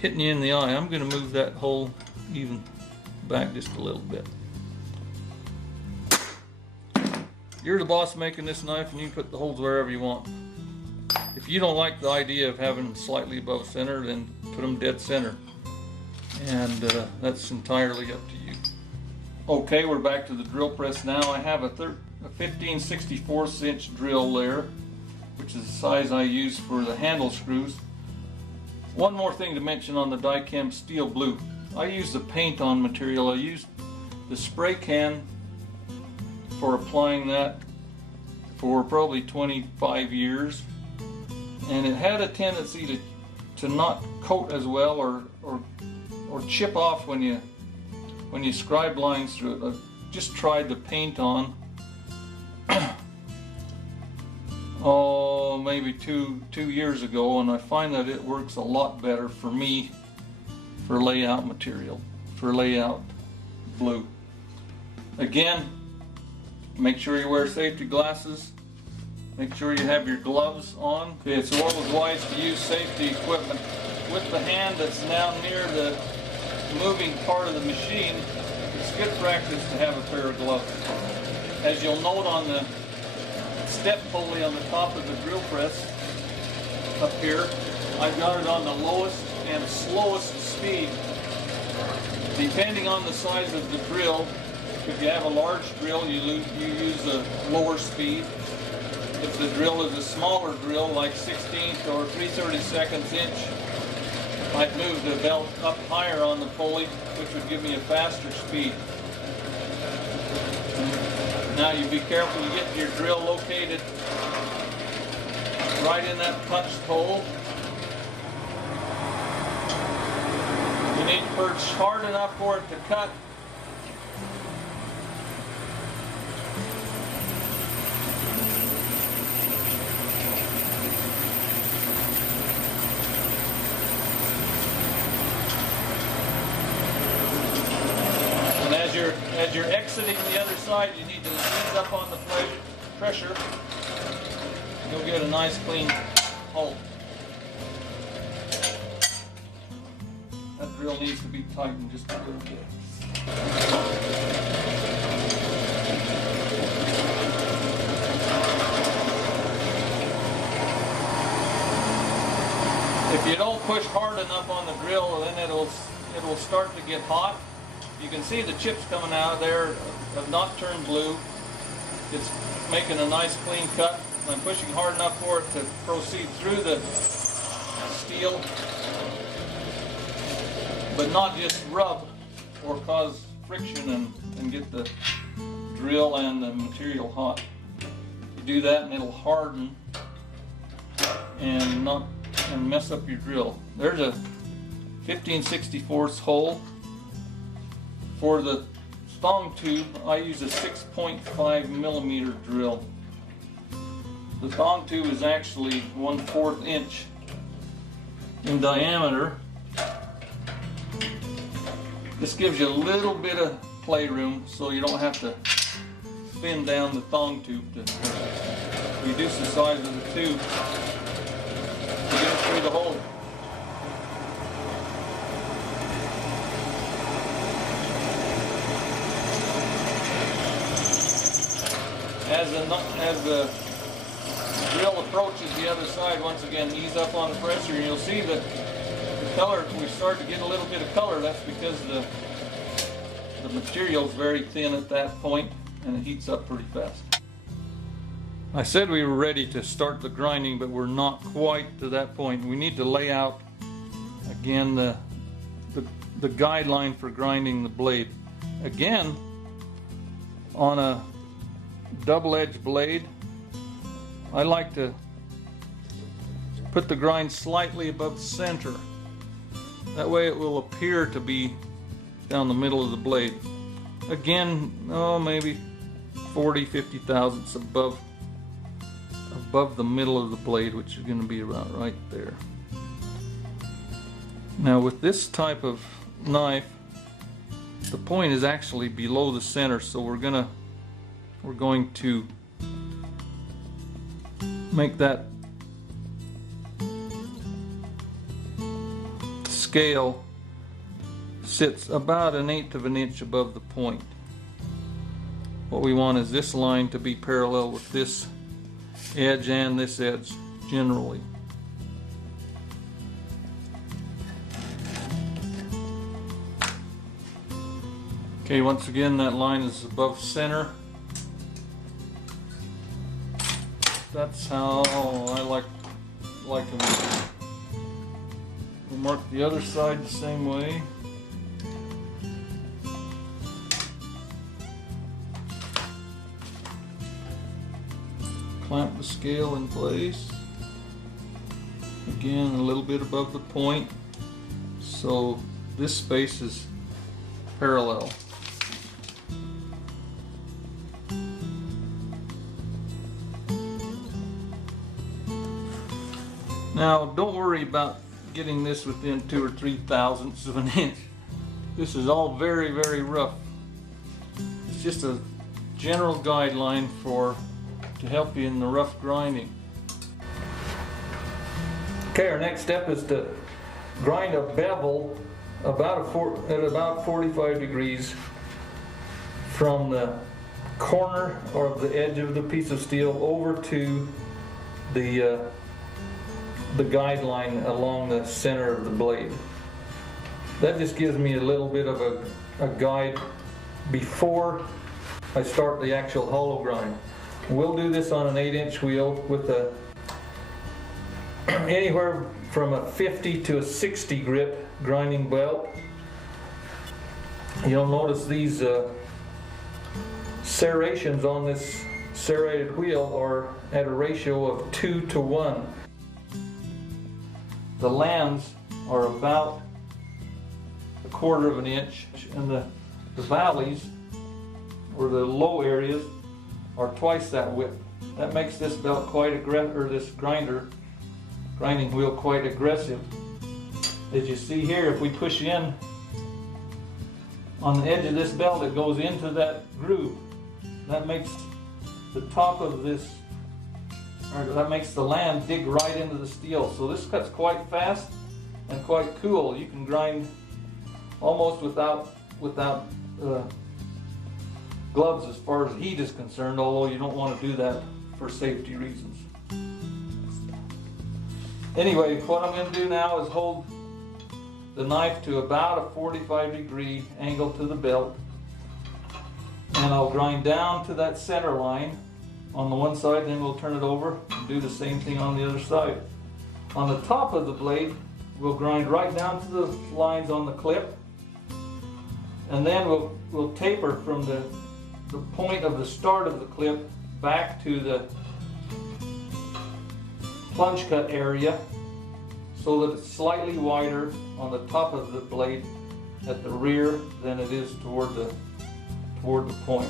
hitting you in the eye. I'm going to move that hole even back just a little bit. You're the boss making this knife, and you can put the holes wherever you want. If you don't like the idea of having them slightly above center, then put them dead center. And that's entirely up to you. Okay, we're back to the drill press now. I have a 15/64 inch drill there, which is the size I use for the handle screws. One more thing to mention on the Dychem steel blue. I use the paint on material. I used the spray can for applying that for probably 25 years, and it had a tendency to not coat as well or chip off when you scribe lines through it. I just tried the paint on maybe two years ago, and I find that it works a lot better for me for layout material, for layout blue. Again, make sure you wear safety glasses. Make sure you have your gloves on. Okay, it's always wise to use safety equipment. With the hand that's now near the moving part of the machine, it's good practice to have a pair of gloves. As you'll note on the step pulley on the top of the drill press up here, I've got it on the lowest and slowest speed. Depending on the size of the drill, if you have a large drill, you use a lower speed. If the drill is a smaller drill, like 1/16 or 3/32 inch, I'd move the belt up higher on the pulley, which would give me a faster speed. Now you be careful to get your drill located right in that punched hole. You need to perch hard enough for it to cut. As you're exiting the other side, you need to ease up on the pressure. You'll get a nice clean hole. That drill needs to be tightened just a little bit. If you don't push hard enough on the drill, then it'll start to get hot. You can see the chips coming out of there have not turned blue. It's making a nice clean cut. I'm pushing hard enough for it to proceed through the steel, but not just rub or cause friction and get the drill and the material hot. You do that and it'll harden and mess up your drill. There's a 15/64 hole. For the thong tube, I use a 6.5 millimeter drill. The thong tube is actually 1/4 inch in diameter. This gives you a little bit of playroom so you don't have to spin down the thong tube to reduce the size of the tube to get it through the hole. As the drill approaches the other side, once again, ease up on the pressure, and you'll see that the color, we start to get a little bit of color. That's because the material is very thin at that point, and it heats up pretty fast. I said we were ready to start the grinding, but we're not quite to that point. We need to lay out, again, the guideline for grinding the blade. Again, on a double-edged blade, I like to put the grind slightly above the center. That way it will appear to be down the middle of the blade. Again, maybe 40-50 thousandths above the middle of the blade, which is going to be about right there. Now with this type of knife, the point is actually below the center, so we're going to make that scale sits about 1/8 of an inch above the point. What we want is this line to be parallel with this edge and this edge generally. Okay, once again that line is above center. That's how I like them. We'll mark the other side the same way. Clamp the scale in place. Again, a little bit above the point, so this space is parallel. Now, don't worry about getting this within 2 or 3 thousandths of an inch. This is all very, very rough. It's just a general guideline to help you in the rough grinding. Okay, our next step is to grind a bevel at about 45 degrees from the corner or the edge of the piece of steel over to the guideline along the center of the blade. That just gives me a little bit of a guide before I start the actual hollow grind. We'll do this on an 8-inch wheel with anywhere from a 50 to a 60 grit grinding belt. You'll notice these serrations on this serrated wheel are at a ratio of 2 to 1. The lands are about 1/4 of an inch, and the valleys, or the low areas, are twice that width. That makes this belt quite aggressive, or this grinding wheel quite aggressive. As you see here, if we push in on the edge of this belt, it goes into that groove. That makes the top of this, or that makes the land dig right into the steel. So this cuts quite fast and quite cool. You can grind almost without gloves as far as heat is concerned, although you don't want to do that for safety reasons. Anyway, what I'm going to do now is hold the knife to about a 45-degree angle to the belt, and I'll grind down to that center line on the one side, then we'll turn it over and do the same thing on the other side. On the top of the blade, we'll grind right down to the lines on the clip, and then we'll taper from the point of the start of the clip back to the plunge cut area, so that it's slightly wider on the top of the blade at the rear than it is toward the point.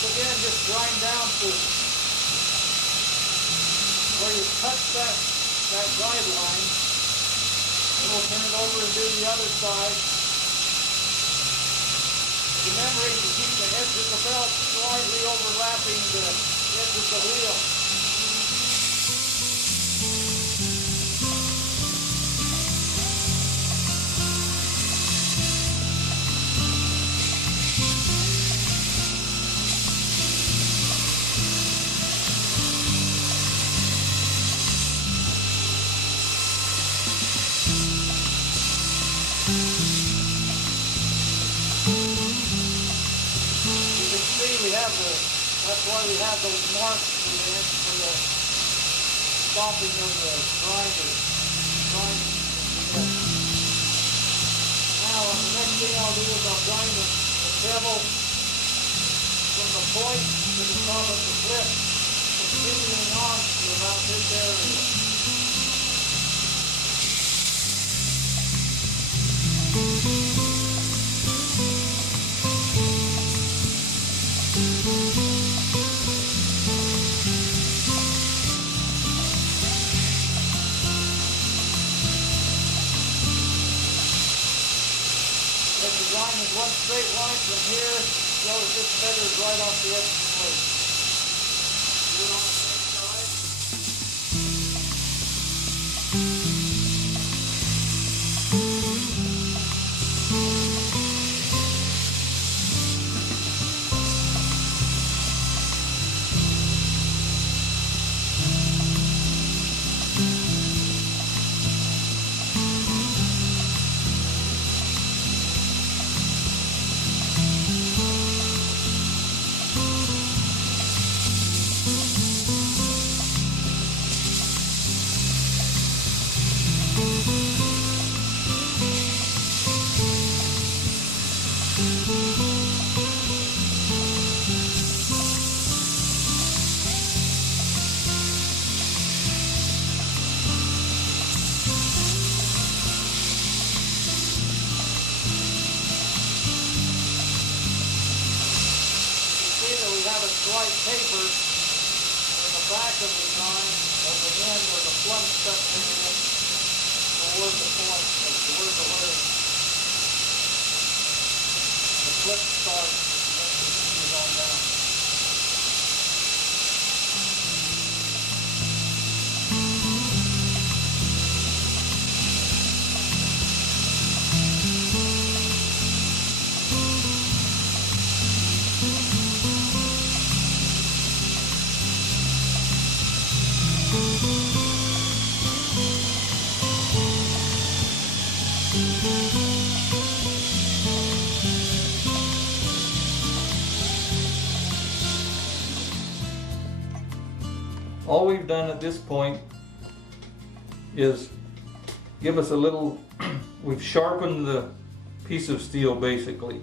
Again, just grind down to where you touch that guideline, and we'll turn it over and do the other side. Remembering to keep the edge of the belt slightly overlapping the edge of the wheel. That's why we have those marks for the stomping of the grinder. Now the next thing I'll do is I'll grind the bevel from the point to the top of the clip, continuing on to about this area. line is one straight line from here, so it just feathers right off the edge of the blade. Do it on the same side. Slight taper in the back of the knife at the end where the plunge section is toward the point, toward the where the clip starts and then continues on down. All we've done at this point is give us a little, we've sharpened the piece of steel basically.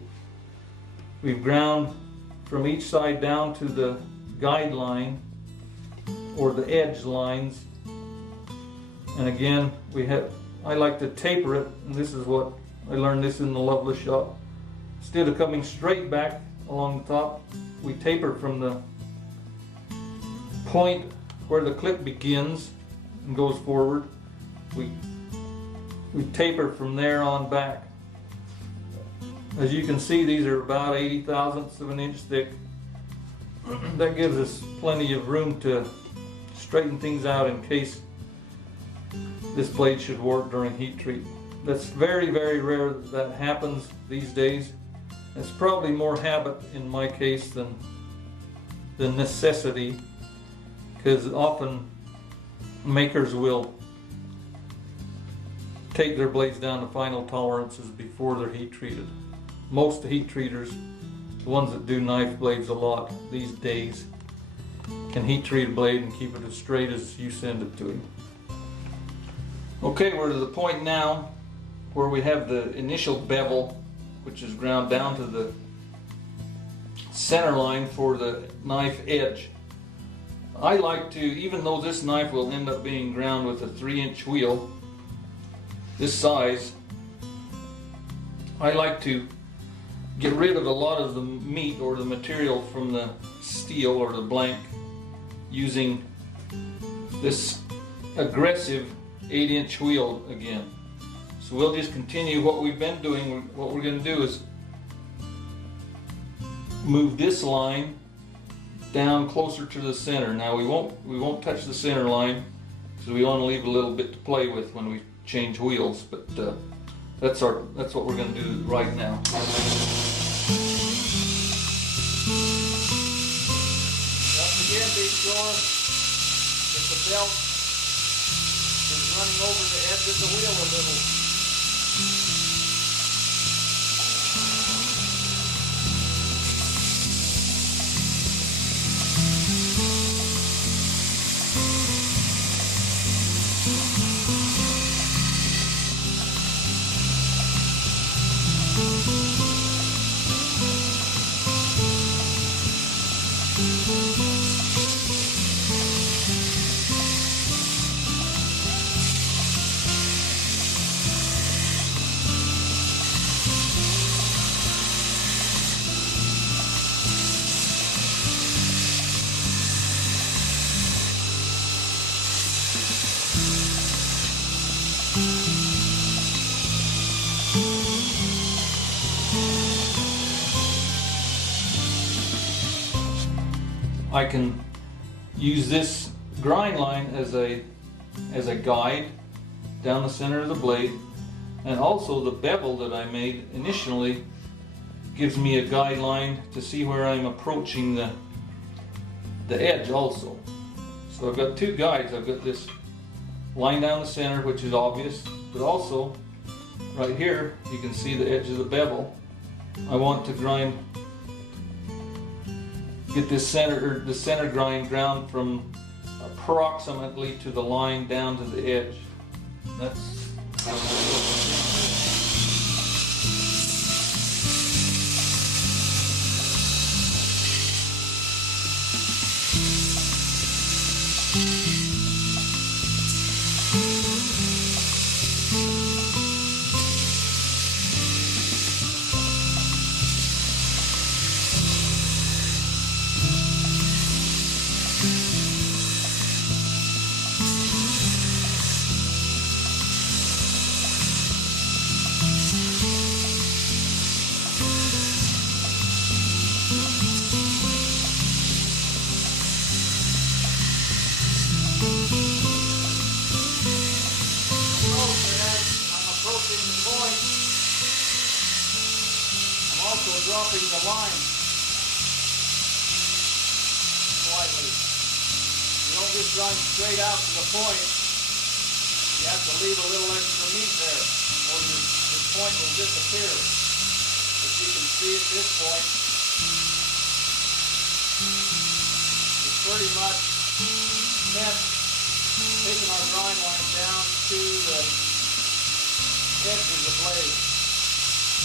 We've ground from each side down to the guide line or the edge lines. And again, I like to taper it, and this is what I learned this in the Loveless shop. Instead of coming straight back along the top, we taper from the point where the clip begins and goes forward. We taper from there on back. As you can see, these are about 80 thousandths of an inch thick. That gives us plenty of room to straighten things out in case this blade should warp during heat treat. That's very, very rare that happens these days. It's probably more habit in my case than necessity, because often makers will take their blades down to final tolerances before they're heat treated. Most heat treaters, the ones that do knife blades a lot these days, can heat treat a blade and keep it as straight as you send it to him. Okay, we're to the point now where we have the initial bevel, which is ground down to the center line for the knife edge. I like to, even though this knife will end up being ground with a 3-inch wheel, this size, I like to get rid of a lot of the meat or the material from the steel or the blank using this aggressive 8-inch wheel again. So we'll just continue what we've been doing. What we're going to do is move this line down closer to the center. Now we won't touch the center line because we want to leave a little bit to play with when we change wheels. But that's what we're going to do right now. Once again, be sure that the belt is running over the edge of the wheel a little. I can use this grind line as a guide down the center of the blade, and also the bevel that I made initially gives me a guideline to see where I'm approaching the edge also. So I've got two guides. I've got this line down the center, which is obvious, but also right here you can see the edge of the bevel. I want to get this center grind ground from approximately to the line down to the edge. That's how I'm looking. Dropping the line slightly. You don't just run straight out to the point. You have to leave a little extra meat there, or your point will disappear. As you can see at this point, it's pretty much meant taking our grind line down to the edge of the blade.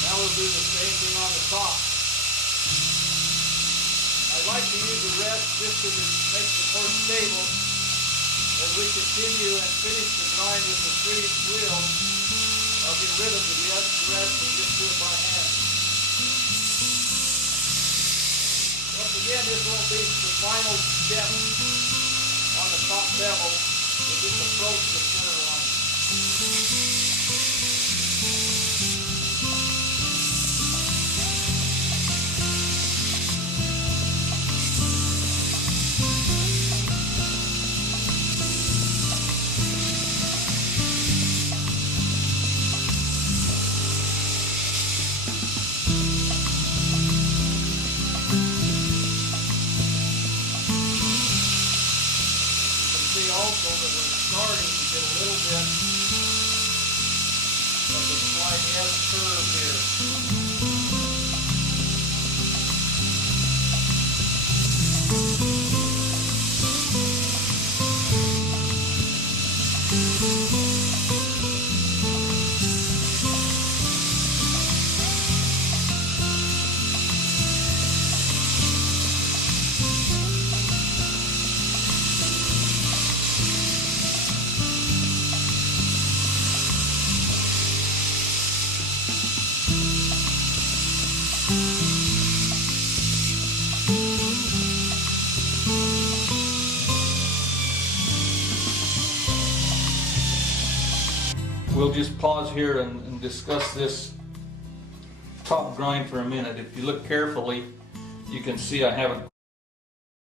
Now we'll do the same thing on the top. I like to use the rest just because it makes it more stable. As we continue and finish the grind with the 3-inch wheel, I'll get rid of the rest and just do it by hand. Once again, this won't be the final step on the top bevel. We'll just approach the center line. Also that we're starting to get a little bit of the slight S-curve here. We'll just pause here and discuss this top grind for a minute. If you look carefully, you can see I haven't